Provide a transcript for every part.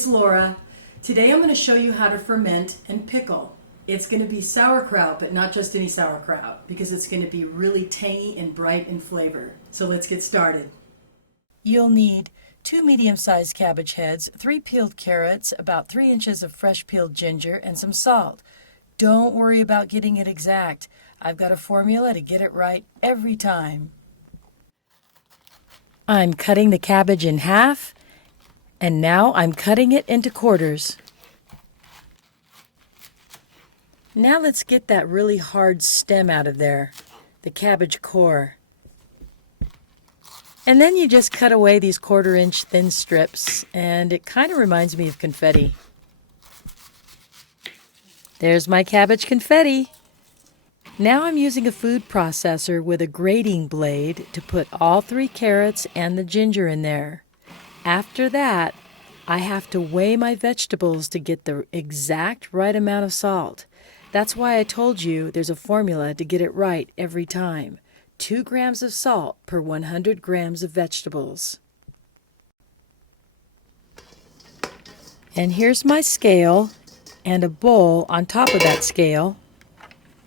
it's Laura. Today I'm going to show you how to ferment and pickle. It's going to be sauerkraut, but not just any sauerkraut, because it's going to be really tangy and bright in flavor. So let's get started. You'll need 2 medium-sized cabbage heads, 3 peeled carrots, about 3 inches of fresh peeled ginger, and some salt. Don't worry about getting it exact. I've got a formula to get it right every time. I'm cutting the cabbage in half, and now I'm cutting it into quarters. Now let's get that really hard stem out of there, the cabbage core. And then you just cut away these 1/4 inch thin strips, and it kind of reminds me of confetti. There's my cabbage confetti. Now I'm using a food processor with a grating blade to put all 3 carrots and the ginger in there. After that, I have to weigh my vegetables to get the exact right amount of salt. That's why I told you there's a formula to get it right every time. 2 grams of salt per 100 grams of vegetables. And here's my scale and a bowl on top of that scale.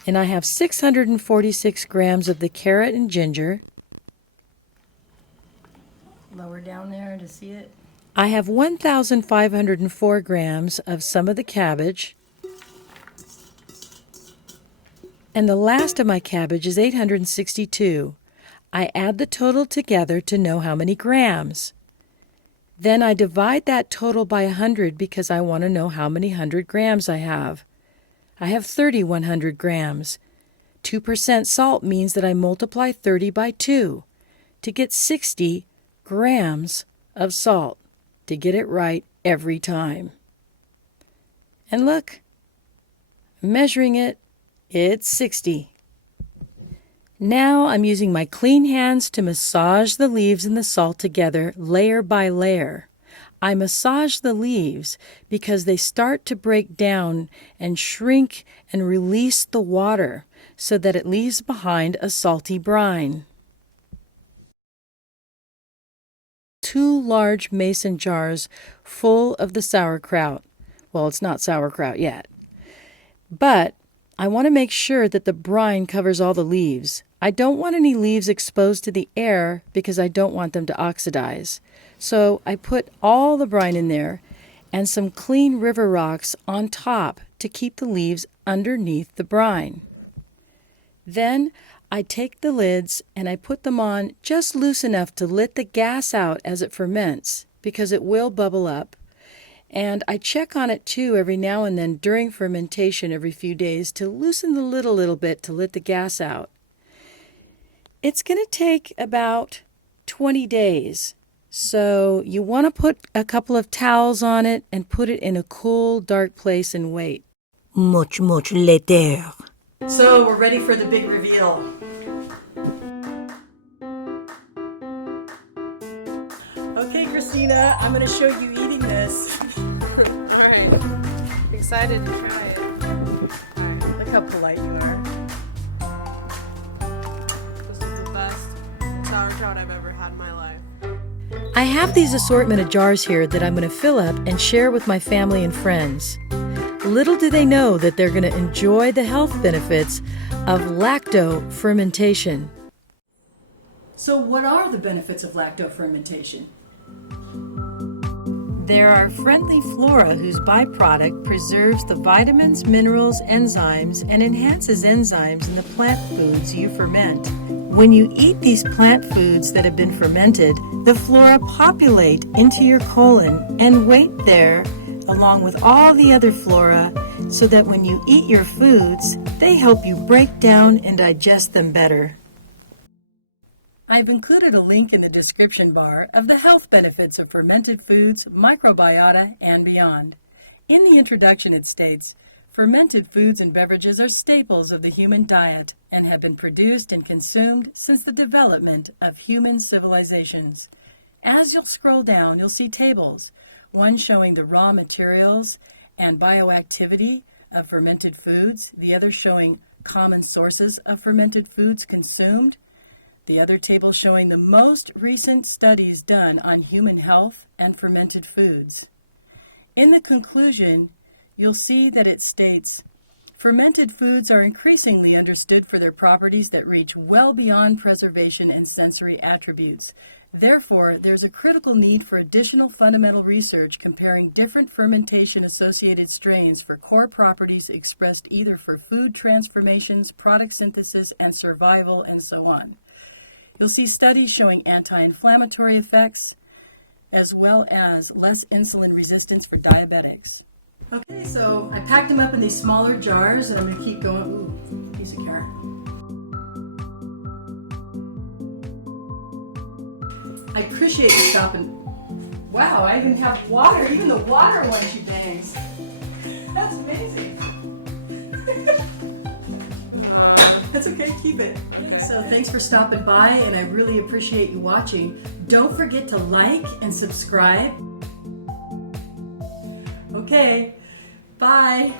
And I have 646 grams of the carrot and ginger. Lower down there to see it. I have 1,504 grams of some of the cabbage. And the last of my cabbage is 862. I add the total together to know how many grams. Then I divide that total by 100 because I want to know how many 100 grams I have. I have 3,100 grams. 2% salt means that I multiply 30 by 2 to get 60 grams of salt to get it right every time. And look, measuring it, it's 60. Now I'm using my clean hands to massage the leaves and the salt together layer by layer. I massage the leaves because they start to break down and shrink and release the water so that it leaves behind a salty brine. 2 large mason jars full of the sauerkraut. Well, it's not sauerkraut yet. But I want to make sure that the brine covers all the leaves. I don't want any leaves exposed to the air because I don't want them to oxidize. So I put all the brine in there and some clean river rocks on top to keep the leaves underneath the brine. Then I take the lids and I put them on just loose enough to let the gas out as it ferments because it will bubble up. And I check on it too every now and then during fermentation every few days to loosen the lid a little bit to let the gas out. It's going to take about 20 days. So you want to put a couple of towels on it and put it in a cool, dark place and wait. Much later. So we're ready for the big reveal. Okay, Christina, I'm going to show you eating this. Alright. Excited to try it. Alright. Look how polite you are. This is the best sauerkraut I've ever had in my life. I have these assortment of jars here that I'm going to fill up and share with my family and friends. Little do they know that they're going to enjoy the health benefits of lacto fermentation. So what are the benefits of lacto fermentation? There are friendly flora whose byproduct preserves the vitamins, minerals, enzymes, and enhances enzymes in the plant foods you ferment. When you eat these plant foods that have been fermented, the flora populate into your colon and wait there along with all the other flora so that when you eat your foods, they help you break down and digest them better. I've included a link in the description bar of the health benefits of fermented foods, microbiota, and beyond. In the introduction it states, fermented foods and beverages are staples of the human diet and have been produced and consumed since the development of human civilizations. As you'll scroll down, you'll see tables, one showing the raw materials and bioactivity of fermented foods, the other showing common sources of fermented foods consumed, the other table showing the most recent studies done on human health and fermented foods. In the conclusion, you'll see that it states, fermented foods are increasingly understood for their properties that reach well beyond preservation and sensory attributes. Therefore, there's a critical need for additional fundamental research comparing different fermentation-associated strains for core properties expressed either for food transformations, product synthesis, and survival, and so on. You'll see studies showing anti-inflammatory effects, as well as less insulin resistance for diabetics. Okay, so I packed them up in these smaller jars, and I'm going to keep going. Ooh, piece of carrot. I appreciate you stopping. Wow, I even have water. Even the water wants you bangs. That's amazing. That's okay, keep it. So thanks for stopping by, and I really appreciate you watching. Don't forget to like and subscribe. Okay, bye.